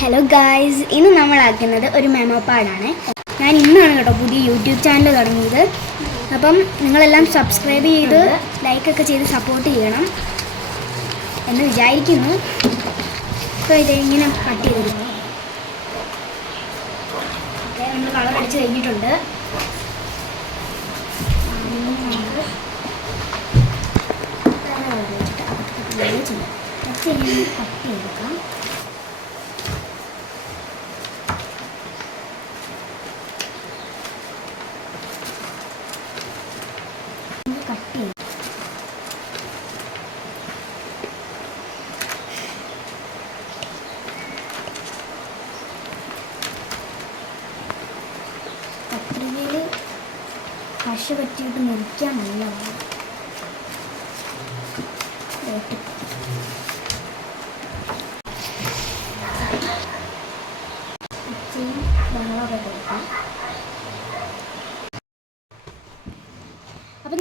Hello guys, ഇന്ന് നമ്മളാക്കുന്നത് ഒരു memo പാഡാണ്. ഞാൻ ഇന്നാണ് കേട്ടോ പുതിയ യൂട്യൂബ് ചാനൽ തുടങ്ങിയത്. അപ്പം നിങ്ങളെല്ലാം സബ്സ്ക്രൈബ് ചെയ്ത് ലൈക്കൊക്കെ ചെയ്ത് സപ്പോർട്ട് ചെയ്യണം എന്ന് വിചാരിക്കുന്നു. അപ്പോൾ ഇതെങ്ങനെ കട്ട് ചെയ്തിരുന്നു. ഓക്കെ, നമ്മൾ കളർ അടിച്ച് കഴിഞ്ഞിട്ടുണ്ട്. നെക്സ്റ്റ് ഇങ്ങനെ കട്ട് ചെയ്തെടുക്കാം. കട്ട് ചെയ്യും. കത്രികയിൽ കഷ പറ്റിയിട്ട് മുറിക്കാൻ നല്ലതാണ്. ബഹളമൊക്കെ കൊടുക്കാം. അപ്പോൾ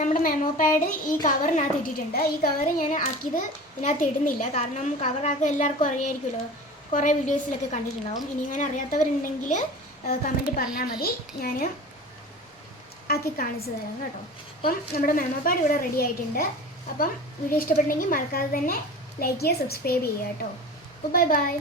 നമ്മുടെ മെമോ പാഡ് ഈ കവറിനകത്ത് ഇട്ടിട്ടുണ്ട്. ഈ കവർ ഞാൻ ആക്കിയത് ഇതിനകത്ത് ഇടുന്നില്ല, കാരണം കവറാക്കുക എല്ലാവർക്കും അറിയാമായിരിക്കുമല്ലോ, കുറേ വീഡിയോസിലൊക്കെ കണ്ടിട്ടുണ്ടാവും. ഇനി ഞാൻ അറിയാത്തവരുണ്ടെങ്കിൽ കമൻറ്റ് പറഞ്ഞാൽ മതി, ഞാൻ ആക്കി കാണിച്ചു തരാം കേട്ടോ. അപ്പം നമ്മുടെ മെമോ പാഡ് ഇവിടെ റെഡി ആയിട്ടുണ്ട്. അപ്പം വീഡിയോ ഇഷ്ടപ്പെട്ടെങ്കിൽ മറക്കാതെ തന്നെ ലൈക്ക് ചെയ്യുക, സബ്സ്ക്രൈബ് ചെയ്യുക കേട്ടോ. അപ്പോൾ ബൈ ബൈ.